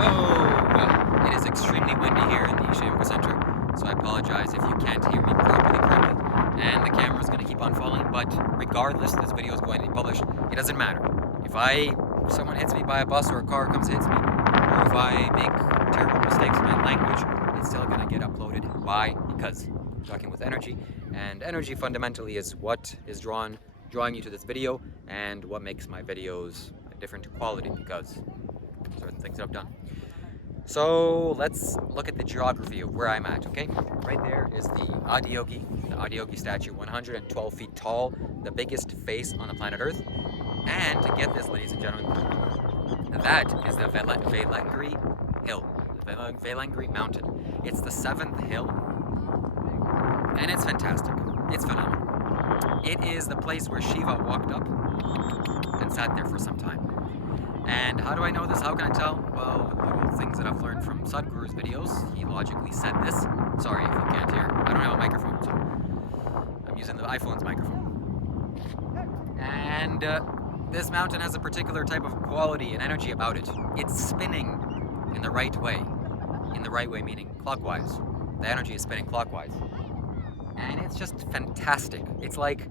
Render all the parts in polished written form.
Whoa! It is extremely windy here in the Shiva Center, so I apologize if you can't hear me properly currently. And the camera is going to keep on falling, but regardless, this video is going to be published. It doesn't matter. If someone hits me by a bus or a car comes and hits me, or if I make terrible mistakes in my language, it's still going to get uploaded. Why? Because I'm talking with energy, and energy fundamentally is what is drawing you to this video, and what makes my videos a different quality because certain things that I've done. So let's look at the geography of where I'm at, okay? Right there is the Adiyogi statue, 112 feet tall, the biggest face on the planet Earth. And to get this, ladies and gentlemen, that is the Velangri Hill, the Velangri Mountain. It's the 7th hill, and it's fantastic. It's phenomenal. It is the place where Shiva walked up and sat there for some time. And how do I know this? How can I tell? Well, the little things that I've learned from Sadhguru's videos. He logically said this. Sorry if you can't hear. I don't have a microphone, so I'm using the iPhone's microphone. And this mountain has a particular type of quality and energy about it. It's spinning in the right way. In the right way meaning clockwise. The energy is spinning clockwise. And it's just fantastic. It's like...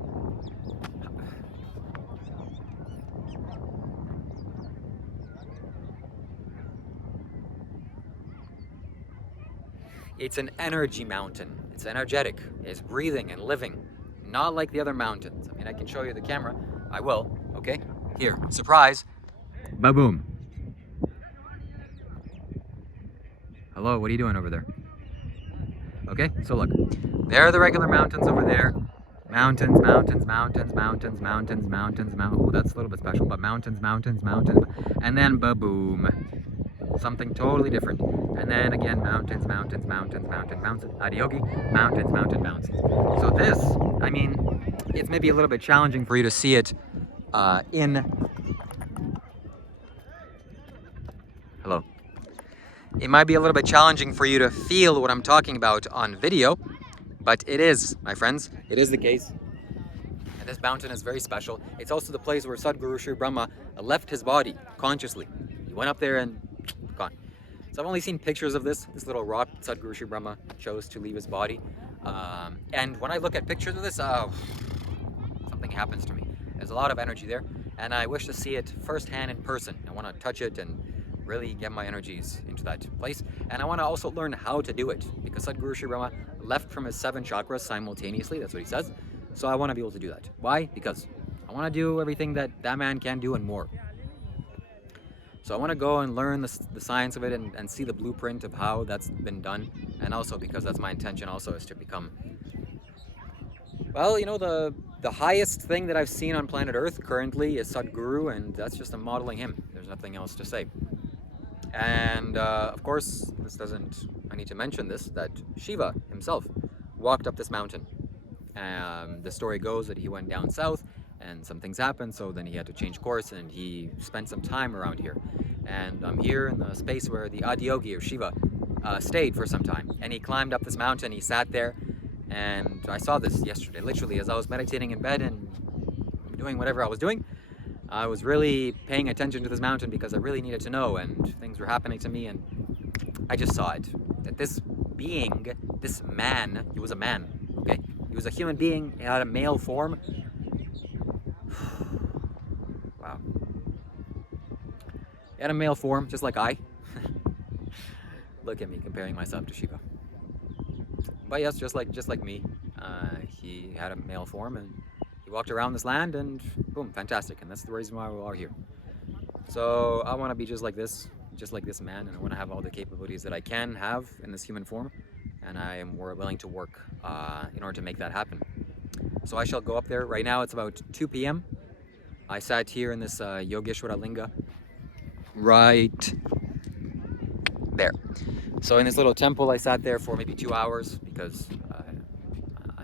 It's an energy mountain. It's energetic. It's breathing and living. Not like the other mountains. I mean, I can show you the camera. I will. Okay? Here. Surprise. Ba-boom. Hello, what are you doing over there? Okay, so look. There are the regular mountains over there. Mountains, mountains, mountains, mountains, mountains, mountains, mountains. Oh, that's a little bit special, but mountains, mountains, mountains. And then ba-boom. Something totally different. And then again, mountains, mountains, mountains, mountains, mountains, Adiyogi, mountains, mountains, mountains. So this, I mean, it's maybe a little bit challenging for you to see it Hello. It might be a little bit challenging for you to feel what I'm talking about on video, but it is, my friends, it is the case. And this mountain is very special. It's also the place where Sadhguru Sri Brahma left his body consciously. He went up there and gone. So I've only seen pictures of this little rock Sadhguru Sri Brahma chose to leave his body. And when I look at pictures of this, something happens to me. There's a lot of energy there, and I wish to see it firsthand in person. I want to touch it and really get my energies into that place. And I want to also learn how to do it, because Sadhguru Sri Brahma left from his 7 chakras simultaneously, that's what he says. So I want to be able to do that. Why? Because I want to do everything that man can do and more. So I want to go and learn the science of it and see the blueprint of how that's been done. And also because that's my intention also, is to become, well, you know, the highest thing that I've seen on planet Earth currently is Sadhguru, and that's just I'm modeling him. There's nothing else to say. And of course, I need to mention this, that Shiva himself walked up this mountain. The story goes that he went down south and some things happened, so then he had to change course and he spent some time around here. And I'm here in the space where the Adiyogi or Shiva stayed for some time. And he climbed up this mountain, he sat there, and I saw this yesterday, literally, as I was meditating in bed and doing whatever I was doing. I was really paying attention to this mountain because I really needed to know, and things were happening to me, and I just saw it. That this being, this man, he was a man, okay? He was a human being, he had a male form. Wow. He had a male form, just like I. Look at me comparing myself to Shiva. But yes, just like me, he had a male form, and he walked around this land, and boom, fantastic. And that's the reason why we are here. So I want to be just like this man, and I want to have all the capabilities that I can have in this human form, and I am willing to work in order to make that happen. So I shall go up there. Right now it's about 2 p.m. I sat here in this Yogeshwara Linga right there. So in this little temple I sat there for maybe 2 hours because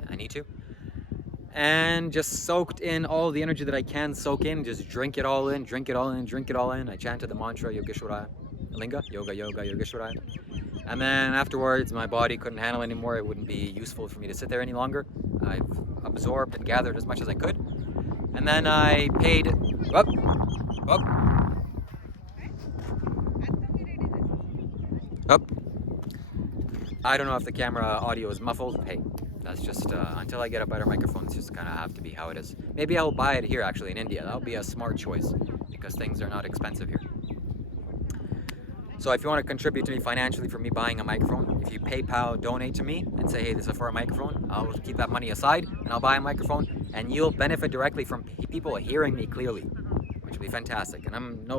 I need to. And just soaked in all the energy that I can soak in, just drink it all in, drink it all in, drink it all in. I chanted the mantra Yogeshwara Linga, Yoga, Yoga, Yogeshwara. And then afterwards, my body couldn't handle it anymore. It wouldn't be useful for me to sit there any longer. I've absorbed and gathered as much as I could. And then I paid, Oh, I don't know if the camera audio is muffled. Hey, that's just until I get a better microphone. It's just kind of have to be how it is. Maybe I'll buy it here actually in India. That'll be a smart choice because things are not expensive here. So if you want to contribute to me financially for me buying a microphone, if you PayPal donate to me and say, hey, this is for a microphone, I'll keep that money aside and I'll buy a microphone, and you'll benefit directly from people hearing me clearly, which will be fantastic. And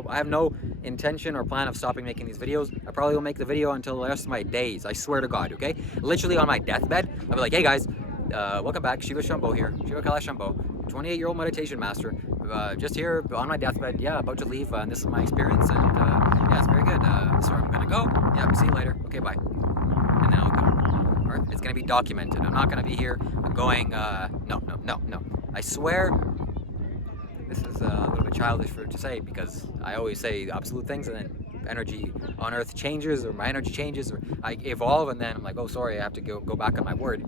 I have no intention or plan of stopping making these videos. I probably will make the video until the rest of my days. I swear to God, okay? Literally on my deathbed, I'll be like, hey guys, welcome back, Shiva Shambho here, Shiva Kailash Shambho, 28-year-old meditation master. Just here on my deathbed, yeah, about to leave, and this is my experience, and yeah, it's very good. This is where I'm gonna go. Yeah, see you later. Okay, bye. And then I'll go. All right, it's gonna be documented. I'm not gonna be here going. No. I swear. This is a little bit childish to say because I always say absolute things, and then energy on Earth changes, or my energy changes, or I evolve, and then I'm like, oh, sorry, I have to go back on my word.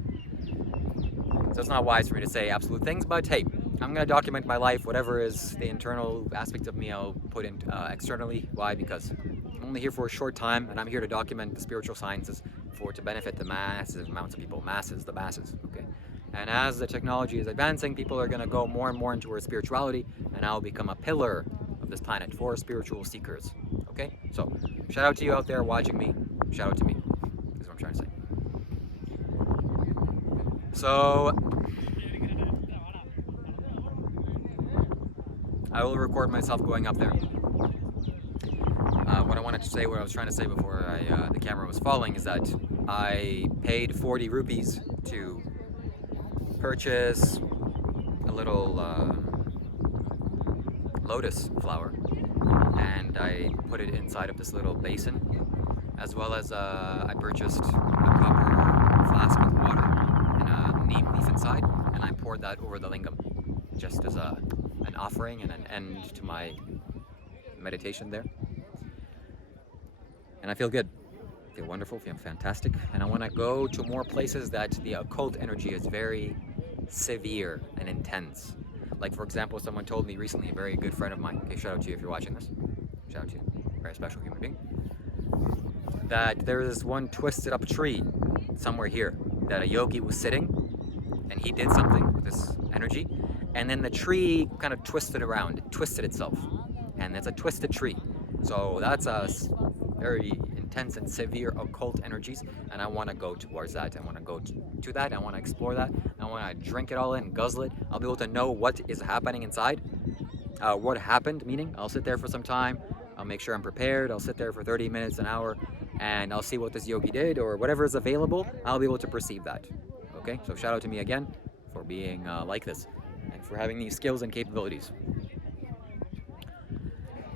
So it's not wise for me to say absolute things, but hey, I'm going to document my life. Whatever is the internal aspect of me, I'll put in externally. Why? Because I'm only here for a short time, and I'm here to document the spiritual sciences to benefit the massive amounts of people. The masses, okay? And as the technology is advancing, people are going to go more and more into our spirituality, and I'll become a pillar of this planet for spiritual seekers, okay? So, shout out to you out there watching me. Shout out to me. Is what I'm trying to say. So, I will record myself going up there. What I wanted to say, what I was trying to say before the camera was falling, is that I paid 40 rupees to purchase a little lotus flower, and I put it inside of this little basin, as well as I purchased a copper flask with water and a neem leaf inside, and I poured that over the lingam, just as an offering and an end to my meditation there. And I feel good. I feel wonderful, I feel fantastic. And I want to go to more places that the occult energy is very severe and intense. Like, for example, someone told me recently, a very good friend of mine, okay, shout out to you if you're watching this, shout out to you, very special human being, that there's this one twisted up tree somewhere here that a yogi was sitting, and he did something with this energy, and then the tree kind of twisted around, it twisted itself, and it's a twisted tree. So that's a very intense and severe occult energies, and I want to go towards that. I want to go to that. I want to explore that. I want to drink it all in, guzzle it. I'll be able to know what is happening inside, what happened, meaning I'll sit there for some time. I'll make sure I'm prepared. I'll sit there for 30 minutes, an hour, and I'll see what this yogi did, or whatever is available. I'll be able to perceive that. Okay, so shout out to me again for being like this and for having these skills and capabilities.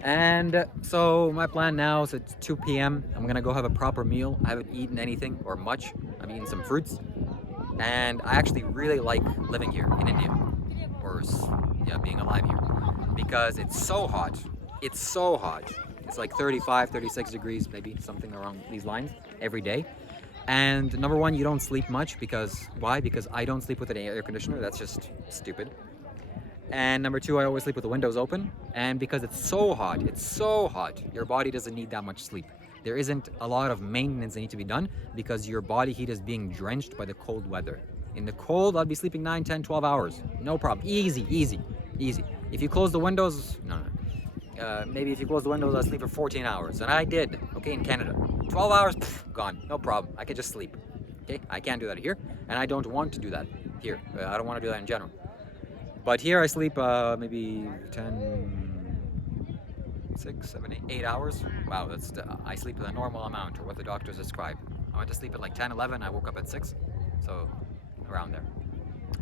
And so my plan now is it's 2 p.m. I'm gonna go have a proper meal. I haven't eaten anything or much. I'm eating some fruits, and I actually really like living here in India, or yeah, being alive here, because it's so hot. It's so hot. It's like 35, 36 degrees, maybe something along these lines every day. And number one, you don't sleep much because why? Because I don't sleep with an air conditioner. That's just stupid. And number two, I always sleep with the windows open. And because it's so hot, your body doesn't need that much sleep. There isn't a lot of maintenance that needs to be done because your body heat is being drenched by the cold weather. In the cold, I'd be sleeping 9, 10, 12 hours. No problem. Easy. If you close the windows, maybe if you close the windows, I'll sleep for 14 hours. And I did, okay, in Canada. 12 hours, gone. No problem. I could just sleep. Okay, I can't do that here. And I don't want to do that here. I don't want to do that in general. But here I sleep maybe 10, 6, 7, 8 hours. Wow, I sleep a normal amount, or what the doctors describe. I went to sleep at like 10, 11, I woke up at 6, so around there.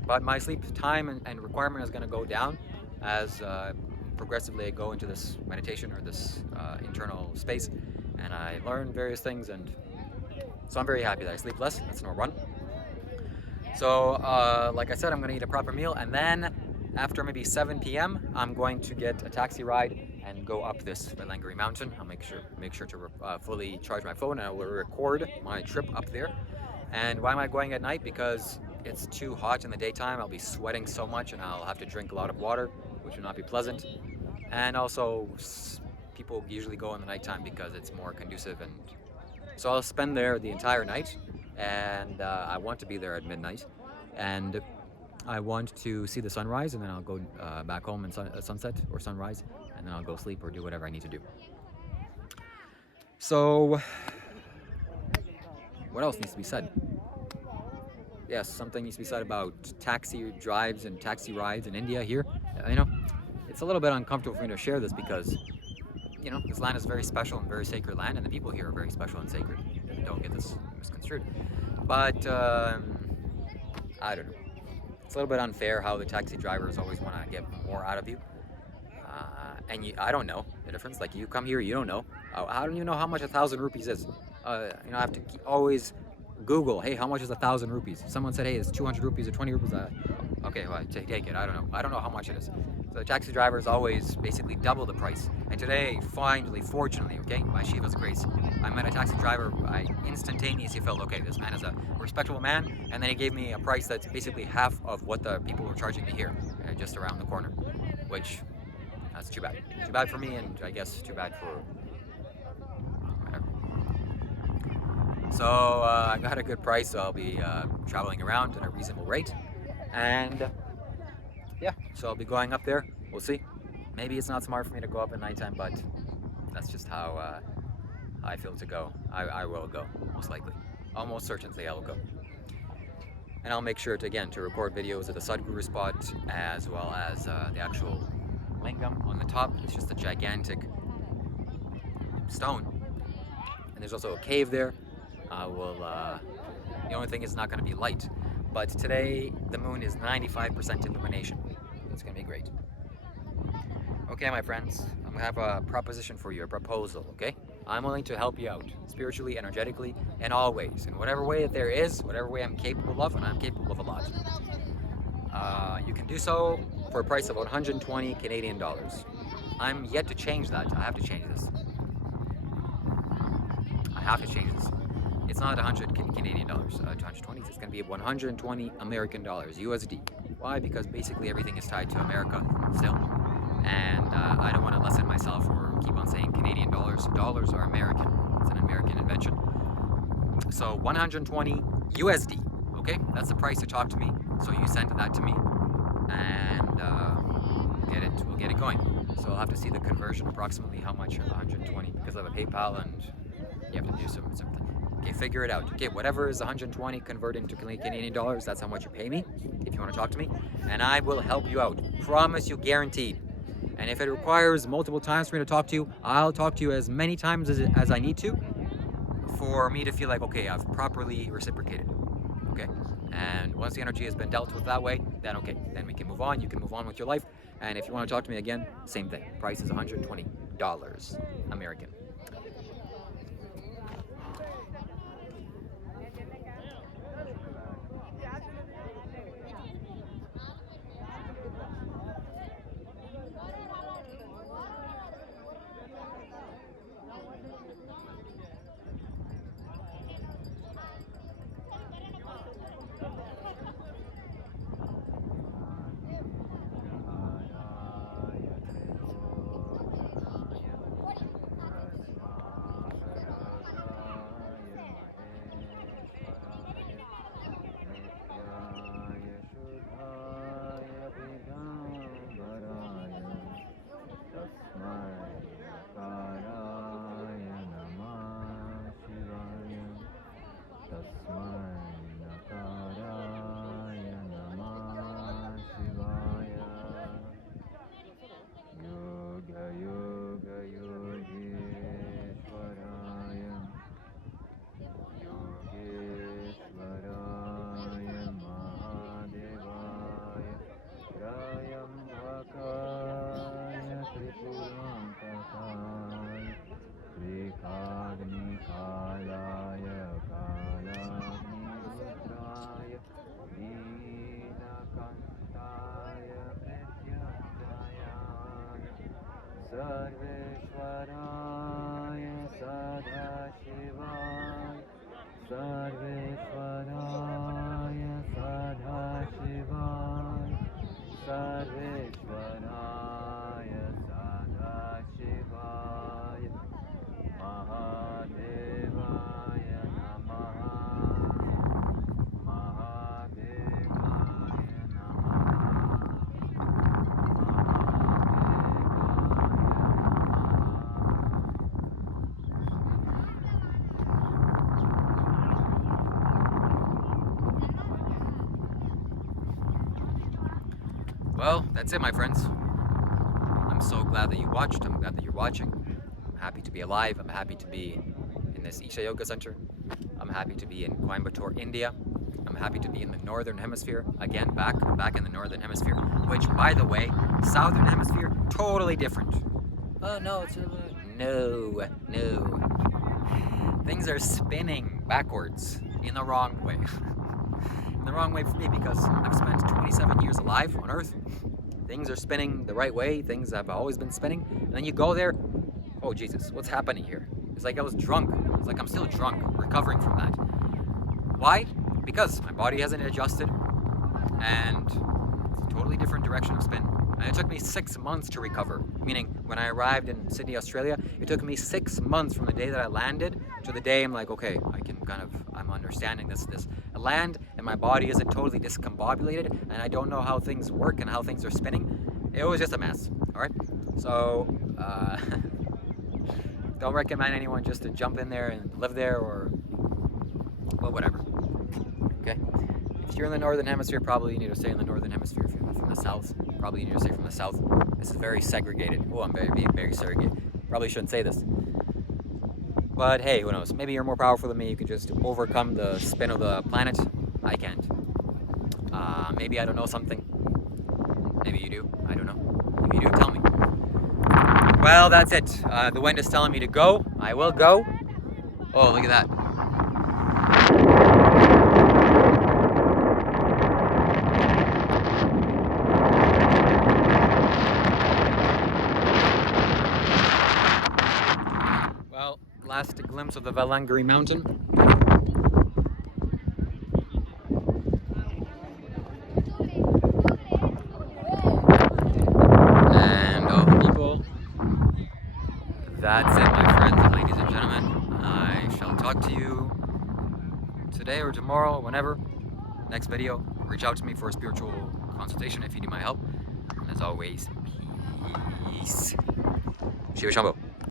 But my sleep time and requirement is going to go down as progressively I go into this meditation or this internal space, and I learn various things, and so I'm very happy that I sleep less. That's number one. So like I said, I'm going to eat a proper meal, and then after maybe 7 p.m. I'm going to get a taxi ride and go up this Belangri mountain. I'll make sure to fully charge my phone, and I will record my trip up there. And why am I going at night? Because it's too hot in the daytime. I'll be sweating so much, and I'll have to drink a lot of water, which will not be pleasant. And also, people usually go in the nighttime because it's more conducive and So I'll spend there the entire night, and I want to be there at midnight, and I want to see the sunrise, and then I'll go back home and sunset or sunrise, and then I'll go sleep or do whatever I need to do. So, what else needs to be said? Yes, something needs to be said about taxi drives and taxi rides in India here. It's a little bit uncomfortable for me to share this because, this land is very special and very sacred land, and the people here are very special and sacred. Don't get this misconstrued. But, I don't know. It's a little bit unfair how the taxi drivers always want to get more out of you. I don't know the difference. Like, you come here, you don't know. How do you know how much 1,000 rupees is? I have to always Google, hey, how much is 1,000 rupees? Someone said, hey, it's 200 rupees or 20 rupees. Okay, well, take it. I don't know. I don't know how much it is. So the taxi drivers always basically double the price. And today, finally, fortunately, okay, by Shiva's grace, I met a taxi driver who I instantaneously felt, okay, this man is a respectable man. And then he gave me a price that's basically half of what the people were charging me here, just around the corner, which that's too bad. Too bad for me, and I guess too bad for whatever. So I got a good price, so I'll be traveling around at a reasonable rate. And yeah, so I'll be going up there. We'll see. Maybe it's not smart for me to go up at nighttime, but that's just how I feel to go. I will go, most likely. Almost certainly I will go. And I'll make sure to record videos of the Sadhguru spot, as well as the actual lingam on the top. It's just a gigantic stone. And there's also a cave there. The only thing is, it's not going to be light. But today, the moon is 95% illumination. It's going to be great. Okay, my friends, I'm going to have a proposition for you, a proposal, okay? I'm willing to help you out, spiritually, energetically, in all ways. In whatever way that there is, whatever way I'm capable of, and I'm capable of a lot. You can do so for a price of 120 Canadian dollars. I'm yet to change that. I have to change this. It's not 100 Canadian dollars, 220. It's going to be 120 American dollars, USD. Why? Because basically everything is tied to America still. And I don't want to lessen myself or keep on saying Canadian dollars. Dollars are American. It's an American invention. So 120 USD. Okay, that's the price to talk to me. So you send that to me, and we'll get it going. So I'll have to see the conversion, approximately how much 120, because I have a PayPal, and you have to do something. Okay, figure it out. Okay, whatever is 120 converted into Canadian dollars, that's how much you pay me if you want to talk to me, and I will help you out. Promise you, guaranteed. And if it requires multiple times for me to talk to you, I'll talk to you as many times as I need to for me to feel like, okay, I've properly reciprocated. Okay? And once the energy has been dealt with that way, then okay, then we can move on. You can move on with your life. And if you want to talk to me again, same thing. Price is $120 American. Sarveshwaraya Sadhashivaya Sarveshwaraya Sadhashivaya Sarveshwaraya Sadhashivaya Mahadevaya Well, that's it, my friends. I'm so glad that you watched. I'm glad that you're watching. I'm happy to be alive. I'm happy to be in this Isha Yoga Center. I'm happy to be in Coimbatore, India. I'm happy to be in the Northern Hemisphere. Again, back in the Northern Hemisphere, which, by the way, Southern Hemisphere, totally different. Oh no, no. Things are spinning backwards in the wrong way. In the wrong way for me, because I've spent 27 years alive on Earth. Things are spinning the right way. Things have always been spinning. And then you go there, oh Jesus, what's happening here? It's like I was drunk. It's like I'm still drunk, recovering from that. Why? Because my body hasn't adjusted, and it's a totally different direction of spin. And it took me 6 months to recover. Meaning, when I arrived in Sydney, Australia, it took me 6 months from the day that I landed to the day I'm like, okay, I'm understanding this. I land, and my body isn't totally discombobulated, and I don't know how things work and how things are spinning. It was just a mess, all right? So, don't recommend anyone just to jump in there and live there, or, well, whatever, okay? If you're in the Northern Hemisphere, probably you need to stay in the Northern Hemisphere. If you're from the South, probably you need to stay from the South. This is very segregated. Oh, I'm being very segregated. Probably shouldn't say this. But hey, who knows? Maybe you're more powerful than me. You could just overcome the spin of the planet. I can't. Maybe I don't know something. Maybe you do. I don't know. If you do, tell me. Well, that's it. The wind is telling me to go. I will go. Oh, look at that. Well, last glimpse of the Valangari mountain. And all the people. That's it, my friends and ladies and gentlemen. I shall talk to you today or tomorrow, whenever. Next video. Reach out to me for a spiritual consultation if you need my help. And as always, peace. Shiva, Shambho.